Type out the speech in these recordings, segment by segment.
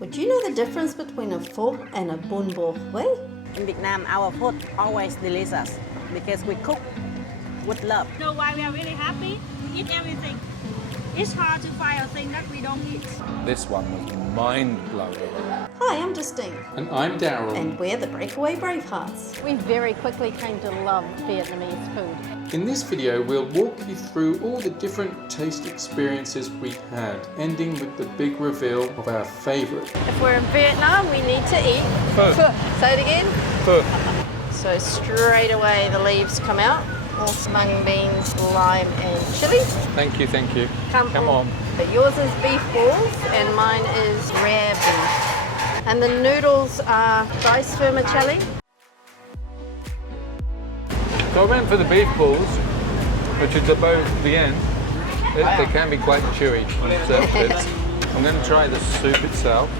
Would you know the difference between a pho and a bún bò Huế? In Vietnam, our food always delicious because we cook with love. You know why we are really happy? We eat everything. It's hard to find a thing that we don't eat. This one was mind-blowing. Hi, I'm Justine. And I'm Daryl. And we're the Breakaway Bravehearts. We very quickly came to love Vietnamese food. In this video, we'll walk you through all the different taste experiences we had, ending with the big reveal of our favourite. If we're in Vietnam, we need to eat Pho. Say it again. Pho. So straight away the leaves come out. All mung beans, lime and chili. Thank you, thank you. Come on. But yours is beef balls and mine is rare beef. And the noodles are rice vermicelli. So I went for the beef balls, which is above the end. They can be quite chewy on certain bits. I'm going to try the soup itself.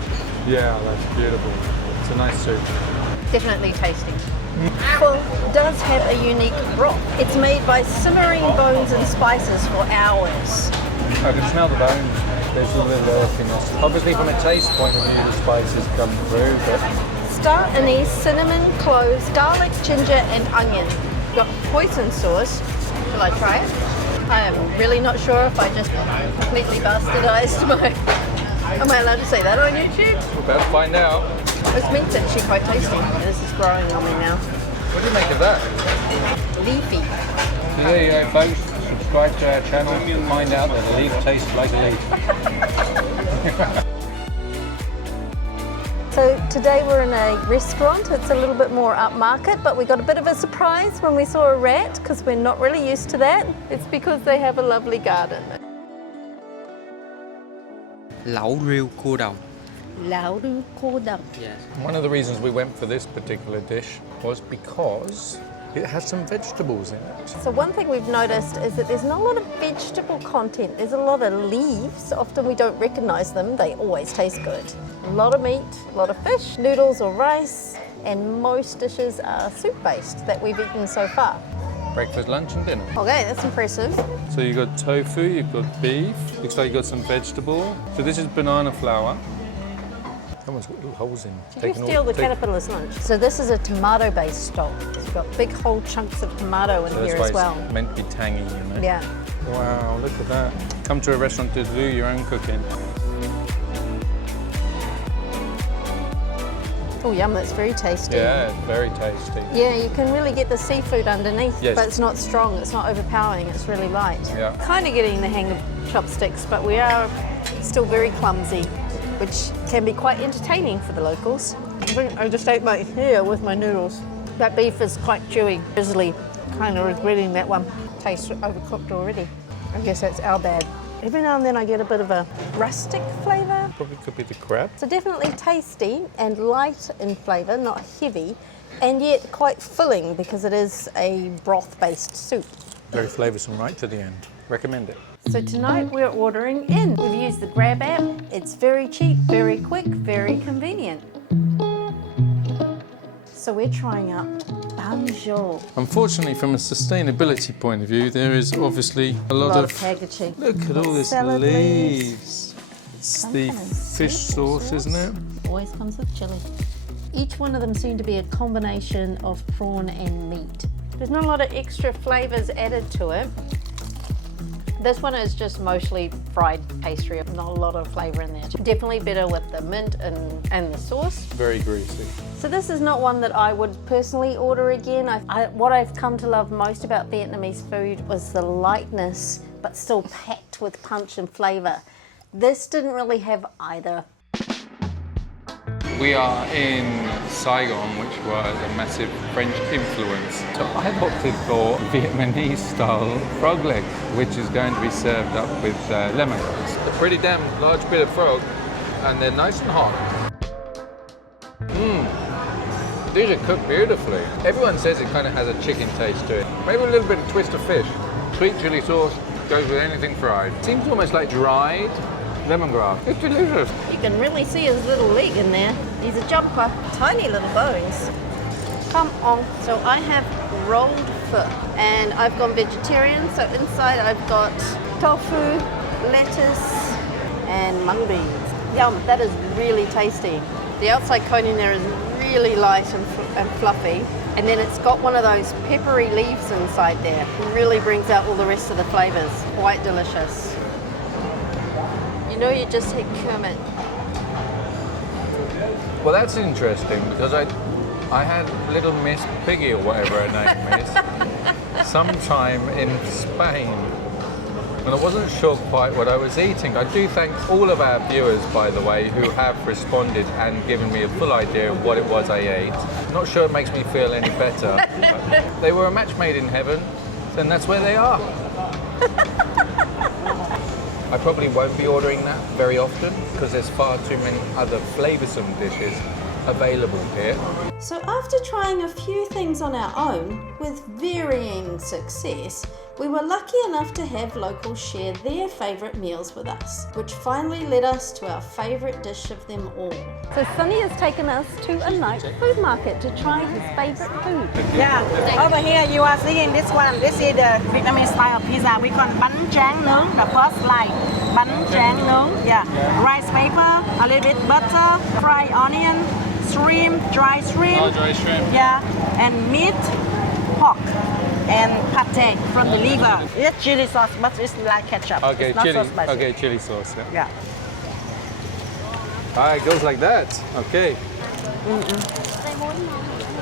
Yeah, that's beautiful. It's a nice soup. Definitely tasty. Pho does have a unique broth. It's made by simmering bones and spices for hours. I can smell the bones. There's a little earthiness. Obviously, from a taste point of view, the spices come through, but Star anise, cinnamon, cloves, garlic, ginger and onion. We've got hoisin sauce. Shall I try it? I am really not sure if I just completely bastardized my... Am I allowed to say that on YouTube? we'll better find out. It's meat's actually quite tasty. This is growing on me now. What do you make of that? Leafy. So there you go, folks. Subscribe to our channel and find out that a leaf tastes like a leaf. So today we're in a restaurant. It's a little bit more upmarket, but we got a bit of a surprise when we saw a rat because we're not really used to that. It's because they have a lovely garden. Lẩu riêu cua đồng. Lão rư cô đồng. Yes. One of the reasons we went for this particular dish was because it has some vegetables in it. So one thing we've noticed is that there's not a lot of vegetable content. There's a lot of leaves. Often we don't recognise them. They always taste good. A lot of meat, a lot of fish, noodles or rice, and most dishes are soup-based that we've eaten so far. Breakfast, lunch and dinner. Okay, that's impressive. So you've got tofu, you've got beef, looks like you've got some vegetable. So this is banana flour. That one's got little holes in. Did you steal the caterpillar's lunch? So this is a tomato-based stock. It's got big whole chunks of tomato in So here that's why as well. it's meant to be tangy, you know? Yeah. Wow, look at that. Come to a restaurant to do your own cooking. Oh yum, that's very tasty. Yeah, very tasty. Yeah, you can really get the seafood underneath, Yes. but it's not strong, it's not overpowering, it's really light. Yeah. Kind of getting the hang of chopsticks, but we are still very clumsy, which can be quite entertaining for the locals. I think I just ate my hair with my noodles. That beef is quite chewy, drizzly. Kind of regretting that one. Tastes overcooked already. I guess that's our bad. Every now and then I get a bit of a rustic flavour. Probably could be the crab. So definitely tasty and light in flavour, not heavy, and yet quite filling because it is a broth-based soup. Very flavoursome right to the end. Recommend it. So tonight we're ordering in. We've used the Grab app. It's very cheap, very quick, very convenient. So we're trying out bánh mi. Unfortunately, from a sustainability point of view, there is obviously a lot of packaging. Look at all this Salad leaves. It's Some the kind of fish soup sauce, isn't it? Always comes with chili. Each one of them seem to be a combination of prawn and meat. There's not a lot of extra flavours added to it. This one is just mostly fried pastry, not a lot of flavour in there. Definitely better with the mint and the sauce. Very greasy. So this is not one that I would personally order again. What I've come to love most about Vietnamese food was the lightness, but still packed with punch and flavour. This didn't really have either. We are in Saigon, which was a massive French influence. So I've opted for Vietnamese style frog legs, which is going to be served up with lemongrass. A pretty damn large bit of frog, and they're nice and hot. These are cooked beautifully. Everyone says it kind of has a chicken taste to it. Maybe a little bit of twist of fish. Sweet chili sauce goes with anything fried. Seems almost like dried lemongrass. It's delicious. You can really see his little leg in there. He's a jumper. Tiny little bones. Come on. So I have rolled pho and I've gone vegetarian. So inside I've got tofu, lettuce and mung beans. Yum, that is really tasty. The outside coating there is really light and fluffy. And then it's got one of those peppery leaves inside there. It really brings out all the rest of the flavours. Quite delicious. You know you just hit Kermit. Well, that's interesting because I had Little Miss Piggy or whatever her name is sometime in Spain. And I wasn't sure quite what I was eating. I do thank all of our viewers, by the way, who have responded and given me a full idea of what it was I ate. Not sure it makes me feel any better. But they were a match made in heaven, and that's where they are. I probably won't be ordering that very often because there's far too many other flavoursome dishes available here. So after trying a few things on our own, with varying success, we were lucky enough to have locals share their favourite meals with us, which finally led us to our favourite dish of them all. So Sonny has taken us to a night food market to try his favourite food. Yeah, over here you are seeing this one. This is the Vietnamese style pizza. We call bánh tráng nướng, the first line. Bánh tráng nướng, yeah. Rice paper, a little bit butter, fried onion, shrimp, dry shrimp. Oh, dry shrimp. Yeah, and meat, pork, and pate from the liver. It's chili sauce, but it's like ketchup. Okay, it's not chili. so spicy. Okay, chili sauce. Yeah. Yeah. Ah, it goes like that. Okay.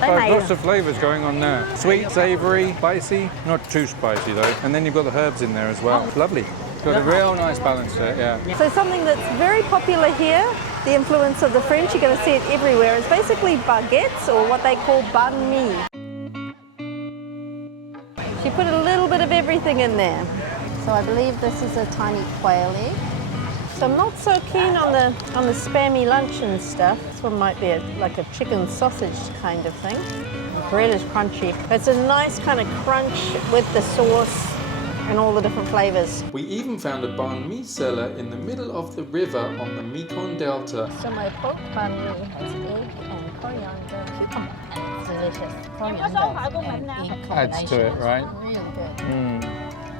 Lots of flavours going on there. Sweet, savoury, spicy. Not too spicy though. And then you've got the herbs in there as well. Lovely. Got a real nice balance there. Yeah. So something that's very popular here, the influence of the French, you're going to see it everywhere, is basically baguettes or what they call banh mi. She put a little bit of everything in there. So I believe this is a tiny quail egg. So I'm not so keen on the spammy luncheon stuff. This one might be like a chicken sausage kind of thing. The bread is crunchy. It's a nice kind of crunch with the sauce and all the different flavours. We even found a banh mi seller in the middle of the river on the Mekong Delta. So my pork banh mi has egg and coriander cucumber. It's delicious. Coriander Adds to it, right? really good.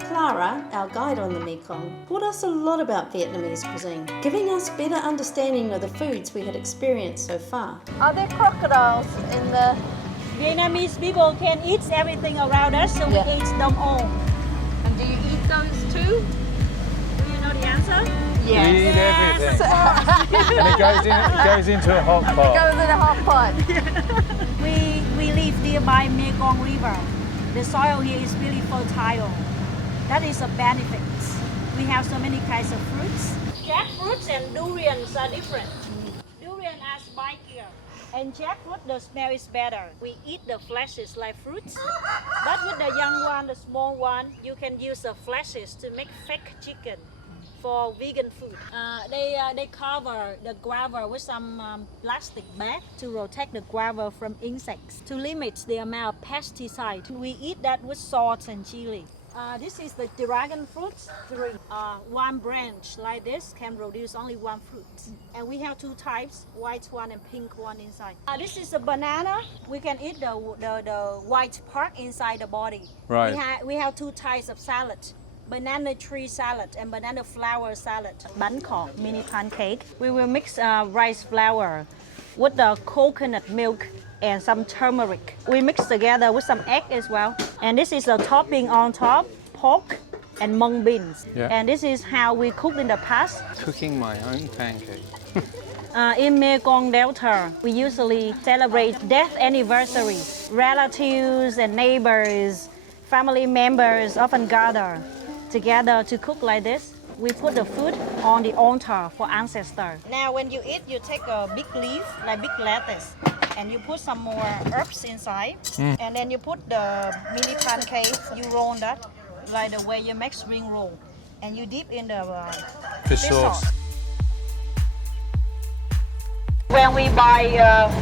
Clara, our guide on the Mekong, taught us a lot about Vietnamese cuisine, giving us better understanding of the foods we had experienced so far. Are there crocodiles in the... Vietnamese people can eat everything around us, so Yeah. we eat them all. And do you eat those too? Do you know the answer? We eat everything. And it goes into a hot pot. Goes in a hot pot. We live nearby Mekong River. The soil here is really fertile. That is a benefit. We have so many kinds of fruits. Jackfruits and durians are different. Durian are spicier, and jackfruit, the smell is better. We eat the fleshes like fruits, but with the young one, the small one, you can use the fleshes to make fake chicken for vegan food. They cover the guava with some plastic bag to protect the guava from insects, to limit the amount of pesticide. We eat that with salt and chili. This is the dragon fruit tree. One branch like this can produce only one fruit. And we have two types, white one and pink one inside. This is a banana. We can eat the white part inside the body. Right. We have two types of salad. Banana tree salad and banana flower salad. Bánh Crock, mini pancake. We will mix rice flour with the coconut milk and some turmeric. We mix together with some egg as well. And this is the topping on top, pork and mung beans. Yeah. And this is how we cook in the past. Cooking my own pancake. In Mekong Delta, we usually celebrate death anniversaries. Relatives and neighbors, family members often gather together to cook like this. We put the food on the altar for ancestors. Now when you eat, you take a big leaf, like big lettuce, and you put some more herbs inside. And then you put the mini pancake, you roll that, like the way you make spring roll. And you dip in the Fish sauce. When we buy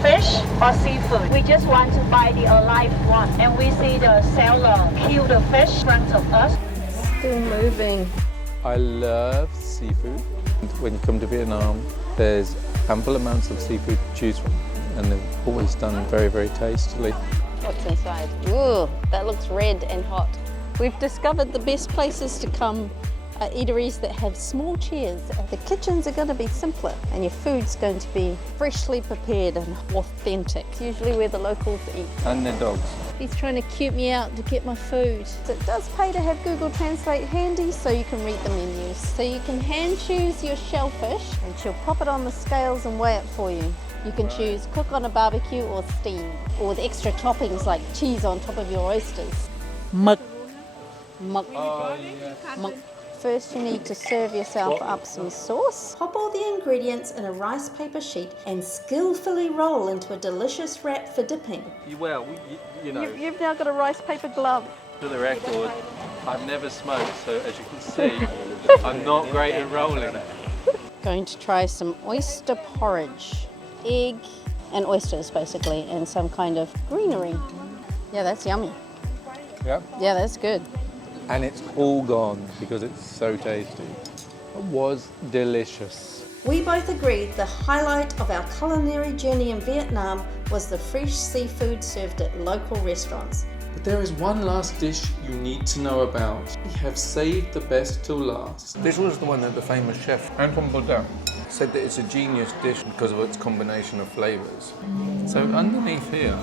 fish or seafood, we just want to buy the alive one. And we see the seller kill the fish in front of us. Still moving. I love seafood. When you come to Vietnam, there's ample amounts of seafood to choose from, and they're always done very, very tastily. What's inside? Ooh, that looks red and hot. We've discovered the best places to come eateries that have small chairs. The kitchens are going to be simpler and your food's going to be freshly prepared and authentic. It's usually where the locals eat. And the dogs. He's trying to cute me out to get my food. So it does pay to have Google Translate handy so you can read the menus. So you can hand choose your shellfish and she'll pop it on the scales and weigh it for you. You can choose cook on a barbecue or steam, or with extra toppings like cheese on top of your oysters. Mực. First you need to serve yourself up some sauce. Pop all the ingredients in a rice paper sheet and skillfully roll into a delicious wrap for dipping. Well, you know, You've now got a rice paper glove. for the record, I've never smoked, so as you can see, I'm not great at rolling. Going to try some oyster porridge. Egg and oysters basically, and some kind of greenery. Yeah, that's yummy. Yeah. Yeah, that's good. And it's all gone because it's so tasty. It was delicious. We both agreed the highlight of our culinary journey in Vietnam was the fresh seafood served at local restaurants. But there is one last dish you need to know about. We have saved the best till last. This was the one that the famous chef, Mekong Delta, said that it's a genius dish because of its combination of flavours. So underneath here,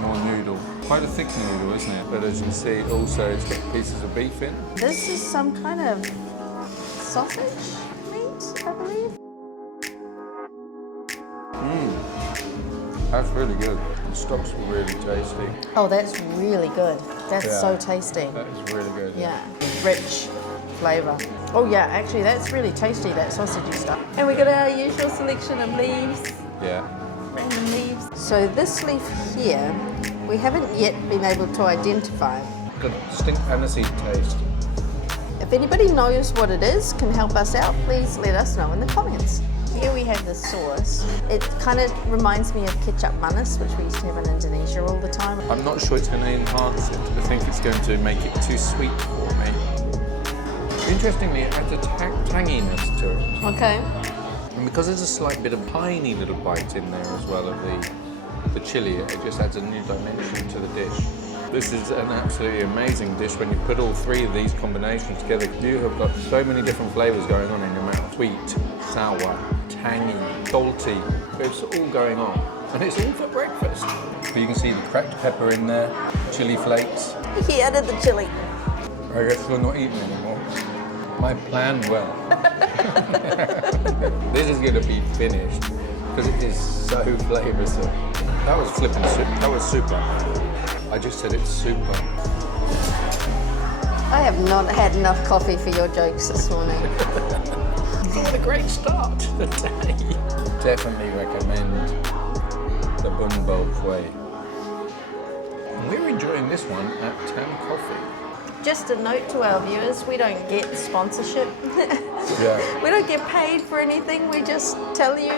more noodle. Quite a thick noodle, isn't it? But as you can see, also it's got pieces of beef in. This is some kind of sausage meat, I believe. That's really good. The stock's really tasty. Oh, that's really good. That's Yeah. so tasty. That is really good. Yeah, rich flavour. Oh yeah, actually that's really tasty, that sausagey stuff. And we got our usual selection of leaves, Yeah. random leaves. So this leaf here, we haven't yet been able to identify. Got a distinct aniseed taste. If anybody knows what it is, can help us out, please let us know in the comments. Here we have the sauce. It kind of reminds me of ketchup manis, which we used to have in Indonesia all the time. I'm not sure it's going to enhance it. I think it's going to make it too sweet for me. Interestingly, it adds a tanginess to it. Okay. And because there's a slight bit of tiny little bite in there as well of the chili, it just adds a new dimension to the dish. This is an absolutely amazing dish when you put all three of these combinations together. You have got so many different flavours going on in your mouth. Sweet, sour, tangy, salty. It's all going on. And it's all for breakfast. But you can see the cracked pepper in there, chili flakes. He added the chili. I guess we're not eating anymore. My plan well. This is going to be finished because it is so flavoursome. That was flipping soup. That was super. I just said it's super. I have not had enough coffee for your jokes this morning. What a great start to the day. Definitely recommend the Bun Bowl Way. And we're enjoying this one at Tam Coffee. Just a note to our viewers, we don't get sponsorship. Yeah. We don't get paid for anything, we just tell you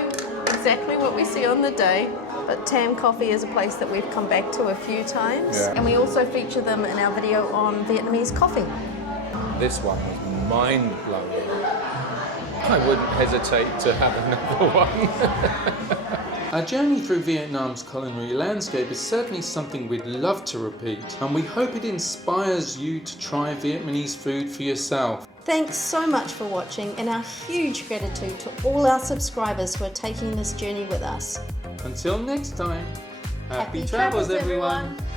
exactly what we see on the day. But Tam Coffee is a place that we've come back to a few times. Yeah. And we also feature them in our video on Vietnamese coffee. This one was mind-blowing. I wouldn't hesitate to have another one. Our journey through Vietnam's culinary landscape is certainly something we'd love to repeat, and we hope it inspires you to try Vietnamese food for yourself. Thanks so much for watching, and our huge gratitude to all our subscribers who are taking this journey with us. Until next time, happy travels everyone!